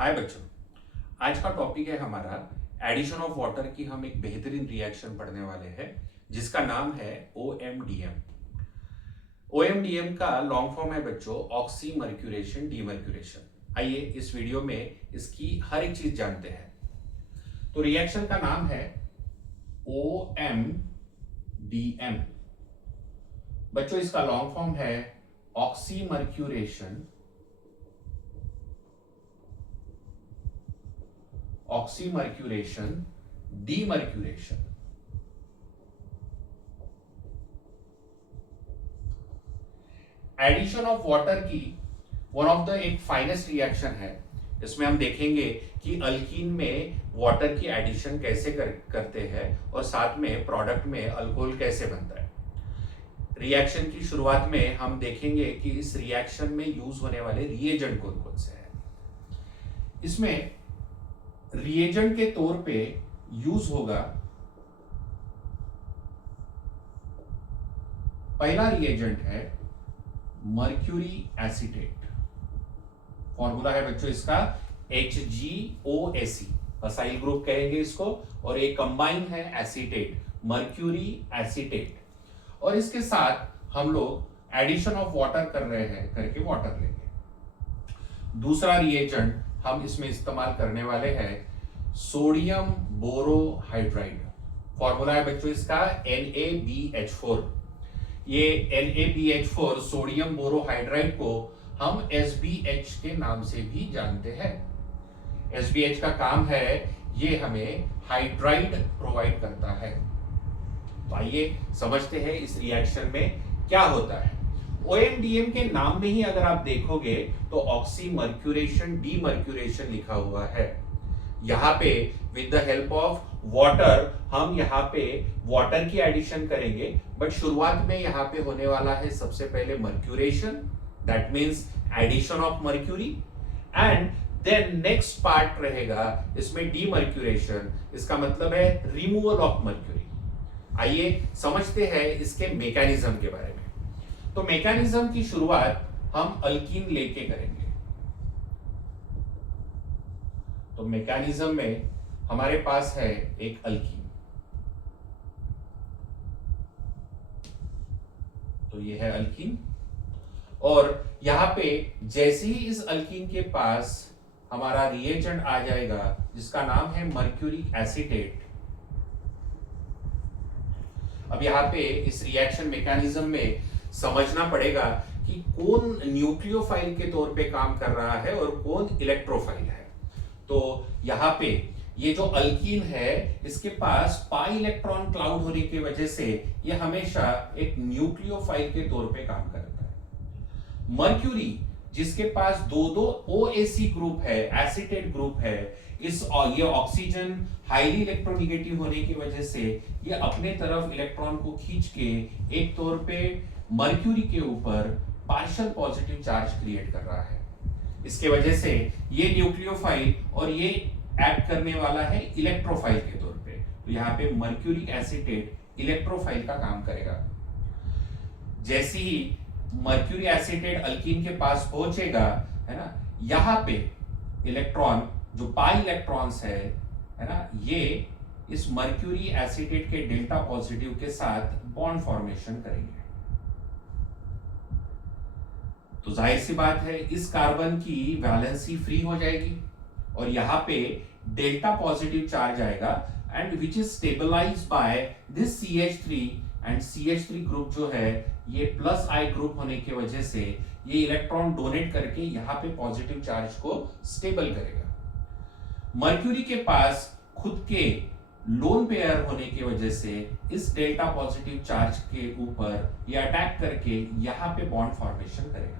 हाय बच्चों। आज का टॉपिक है हमारा एडिशन ऑफ वाटर की। हम एक बेहतरीन रिएक्शन पढ़ने वाले हैं जिसका नाम है OMDM। OMDM का लॉन्ग फॉर्म है बच्चों ऑक्सी मर्क्यूरेशन डीमर्क्यूरेशन। आइए इस वीडियो में इसकी हर एक चीज जानते हैं। तो रिएक्शन का नाम है OMDM। बच्चों इसका लॉन्ग फॉर्म है oxy mercuration demercuration. Addition of water की वन ऑफ द एक फाइनेस्ट रिएक्शन है। इसमें हम देखेंगे कि अल्कीन में वाटर की एडिशन कैसे करते हैं और साथ में प्रोडक्ट में अल्कोहल कैसे बनता है। रिएक्शन की शुरुआत में हम देखेंगे कि इस रिएक्शन में यूज होने वाले रिएजेंट कौन कौन से हैं। इसमें रिएजेंट के तौर पे यूज होगा, पहला रिएजेंट है मर्क्यूरी एसीटेट। फॉर्मूला है बच्चों इसका HgOAc, असाइल ग्रुप कहेंगे इसको, और एक कंबाइन है एसीटेट, मर्क्यूरी एसीटेट। और इसके साथ हम लोग एडिशन ऑफ वाटर कर रहे हैं करके वाटर लेंगे। दूसरा रिएजेंट हम इसमें इस्तेमाल करने वाले हैं सोडियम बोरोहाइड्राइड। फॉर्मूला है बच्चों इसका NaBH4। ये NaBH4 सोडियम बोरोहाइड्राइड को हम SBH के नाम से भी जानते हैं। SBH का काम है ये हमें हाइड्राइड प्रोवाइड करता है। तो आइए समझते हैं इस रिएक्शन में क्या होता है। OMDM के नाम में ही अगर आप देखोगे तो ऑक्सी मर्क्यूरेशन डीमर्क्यूरेशन लिखा हुआ है। यहां पे with the help of water हम यहाँ पे वाटर की एडिशन करेंगे, बट शुरुआत में यहाँ पे होने वाला है सबसे पहले mercuration, that means addition of mercury, and then next part रहेगा इसमें डीमर्क्यूरेशन। इसका मतलब है रिमूवल ऑफ मर्क्यूरी। आइए समझते हैं इसके मैकेनिज्म के बारे में। तो मैकेनिज्म की शुरुआत हम अल्कीन लेके करेंगे। तो मैकेनिज्म में हमारे पास है एक अल्कीन। तो ये है अल्कीन, और यहां पे जैसे ही इस अल्कीन के पास हमारा रिएजेंट आ जाएगा जिसका नाम है मर्क्यूरिक एसीटेट। अब यहां पे इस रिएक्शन मैकेनिज्म में समझना पड़ेगा कि कौन न्यूक्लियोफाइल के तौर पे काम कर रहा है और कौन इलेक्ट्रोफाइल है। तो यहां पे ये जो अल्कीन है इसके पास पाई इलेक्ट्रॉन क्लाउड होने की वजह से ये हमेशा एक न्यूक्लियोफाइल के तौर पे काम करता है। मर्क्यूरी जिसके पास दो OAc ग्रुप है, एसीटेट ग्रुप है, ये ऑक्सीजन हाईली इलेक्ट्रोनेगेटिव होने की वजह से ये अपने तरफ इलेक्ट्रॉन को खींच के एक तौर पे मर्क्यूरी के ऊपर पार्शियल पॉजिटिव चार्ज क्रिएट कर रहा है। इसके वजह से ये न्यूक्लियोफाइल और ये एक्ट करने वाला है इलेक्ट्रोफाइल के तौर पे। तो यहाँ पे मर्क्यूरिक एसीटेट इलेक्ट्रोफाइल का काम करेगा। जैसे ही मर्क्यूरी एसीटेट अल्कीन के पास पहुंचेगा, है ना, यहाँ पे इलेक्ट्रॉन जो पाई इलेक्ट्रॉन्स है ना, ये इस मर्क्यूरी एसीटेट के डेल्टा पॉजिटिव के साथ बॉन्ड फॉर्मेशन करेंगे। तो जाहिर सी बात है इस कार्बन की वैलेंसी फ्री हो जाएगी और यहाँ पे डेल्टा पॉजिटिव चार्ज आएगा, and which is stabilised by this CH3, and CH3 group जो है ये प्लस I ग्रुप होने की वजह से ये इलेक्ट्रॉन डोनेट करके यहाँ पे पॉजिटिव चार्ज को स्टेबल करेगा। मर्क्यूरी के पास खुद के लोन पेयर होने की वजह से इस डेल्टा पॉजिटिव चार्ज के ऊपर ये अटैक करके यहाँ पे बॉन्ड फॉर्मेशन करेगा।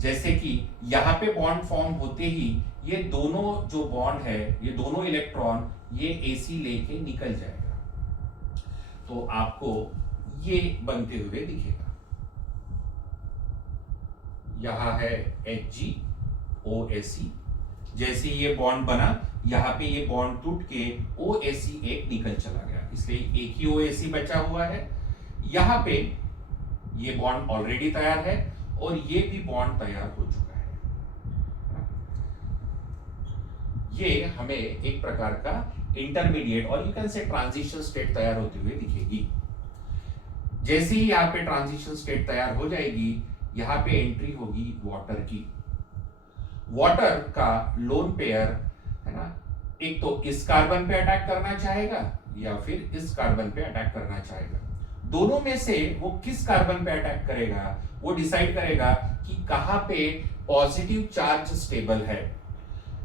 जैसे कि यहाँ पे बॉन्ड फॉर्म होते ही ये दोनों जो बॉन्ड है, ये दोनों इलेक्ट्रॉन ये AC लेके निकल जाएगा। तो आपको ये बनते हुए दिखेगा। यहां है HgOAc। जैसे ये बॉन्ड बना, यहाँ पे ये बॉन्ड टूट के OAc एक निकल चला गया, इसलिए एक ही OAc बचा हुआ है। यहाँ पे ये बॉन्ड ऑलरेडी तैयार है और ये भी बॉन्ड तैयार हो चुका है। ये हमें एक प्रकार का इंटरमीडिएट और you can say transition state तैयार होते हुए दिखेगी। जैसे ही यहाँ पे ट्रांजिशन स्टेट तैयार हो जाएगी, यहाँ पे एंट्री होगी वाटर की। वाटर का लोन पेयर है ना, एक तो इस कार्बन पे अटैक करना चाहेगा या फिर इस कार्बन पे अटैक करना चाहेगा। दोनों में से वो किस कार्बन पे अटैक करेगा वो डिसाइड करेगा कि कहां पे पॉजिटिव चार्ज स्टेबल है।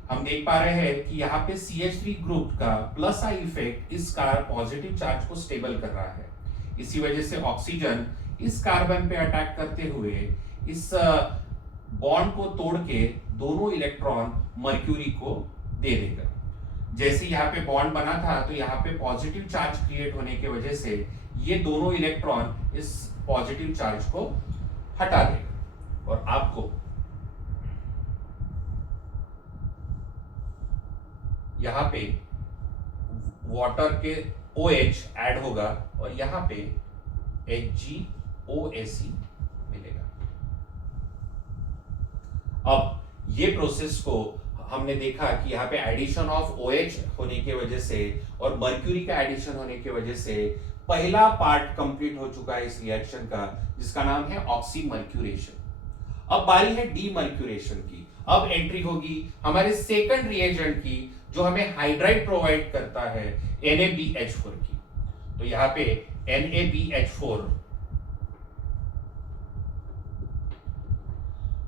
हम देख पा रहे हैं कि यहाँ पे CH3 ग्रुप का प्लस आई इफेक्ट इस पॉजिटिव चार्ज को स्टेबल कर रहा है। इसी वजह से ऑक्सीजन इस कार्बन पे अटैक करते हुए इस बॉन्ड को तोड़ के दोनों इलेक्ट्रॉन मर्क्यूरी को दे देगा। जैसे यहाँ पे बॉन्ड बना था तो यहाँ पे पॉजिटिव चार्ज क्रिएट होने की वजह से ये दोनों इलेक्ट्रॉन इस पॉजिटिव चार्ज को हटा देगा और आपको यहाँ पे वाटर के OH ऐड होगा और यहाँ पे HgOAc मिलेगा। अब ये प्रोसेस को हमने देखा कि यहाँ पे एडिशन ऑफ OH होने की वजह से और मर्क्यूरी का एडिशन होने की वजह से पहला पार्ट कंप्लीट हो चुका है इस रिएक्शन का, जिसका नाम है ऑक्सीमर्क्यूरेशन। अब बारी है डीमर्क्यूरेशन की। अब एंट्री होगी हमारे सेकंड रिएजेंट की जो हमें हाइड्राइड प्रोवाइड करता है NaBH4 की। तो यहाँ पे NaBH4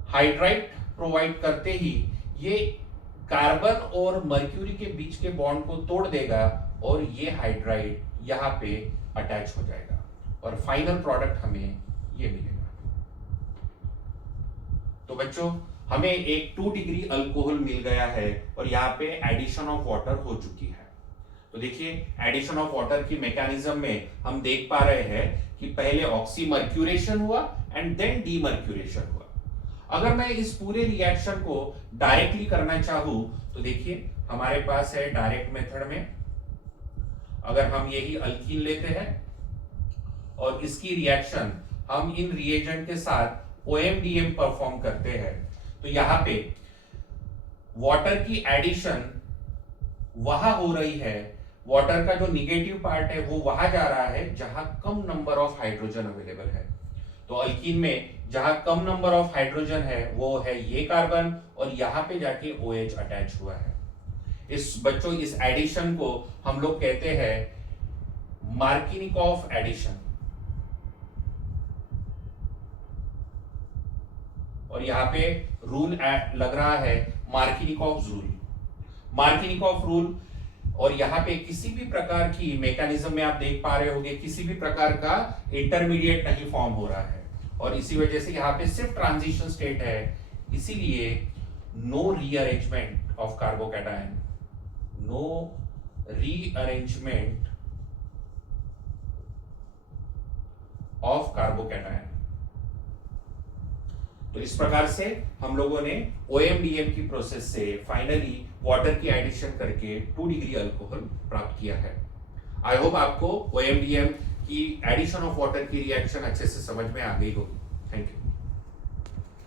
हाइड्राइड प्रोवाइड करते ही ये कार्बन और मर्क्यूरी के बीच के बॉन्ड को तोड़ देगा और ये हाइड्राइड यहाँ पे अटैच हो जाएगा और फाइनल प्रोडक्ट हमें ये मिलेगा। तो बच्चों हमें एक 2 डिग्री अल्कोहल मिल गया है और यहाँ पे एडिशन ऑफ वाटर हो चुकी है। तो देखिए एडिशन ऑफ वाटर की मैकेनिज्म में हम देख पा रहे हैं कि पहले ऑक्सीमर्क्यूरेशन हुआ एंड देन डीमर्क्यूरेशन हुआ। अगर मैं इस पूरे रिएक्शन को डायरेक्टली करना चाहूं तो देखिए हमारे पास है डायरेक्ट मेथड में, अगर हम यही अल्कीन लेते हैं और इसकी रिएक्शन हम इन रिएजेंट के साथ OMDM परफॉर्म करते हैं तो यहां पे वाटर की एडिशन वहां हो रही है, वाटर का जो निगेटिव पार्ट है वो वहां जा रहा है जहां कम नंबर ऑफ हाइड्रोजन अवेलेबल है। तो अल्कीन में जहां कम नंबर ऑफ हाइड्रोजन है वो है ये कार्बन और यहां पे जाके OH अटैच हुआ है। बच्चों इस एडिशन को हम लोग कहते हैं मार्किनिकॉफ एडिशन और यहाँ पे रूल लग रहा है मार्किनिकॉफ रूल। मार्किनिकॉफ रूल और यहाँ पे किसी भी प्रकार की मैकेनिज्म में आप देख पा रहे होंगे किसी भी प्रकार का इंटरमीडिएट नहीं फॉर्म हो रहा है और इसी वजह से यहाँ पे सिर्फ ट्रांजिशन स्टेट है, इसीलिए no rearrangement of carbocation, no rearrangement of carbocation. तो इस प्रकार से हम लोगों ने OMDM की प्रोसेस से फाइनली वाटर की एडिशन करके 2 डिग्री अल्कोहल प्राप्त किया है। आई होप आपको OMDM की एडिशन ऑफ वाटर की रिएक्शन अच्छे से समझ में आ गई होगी। Thank you.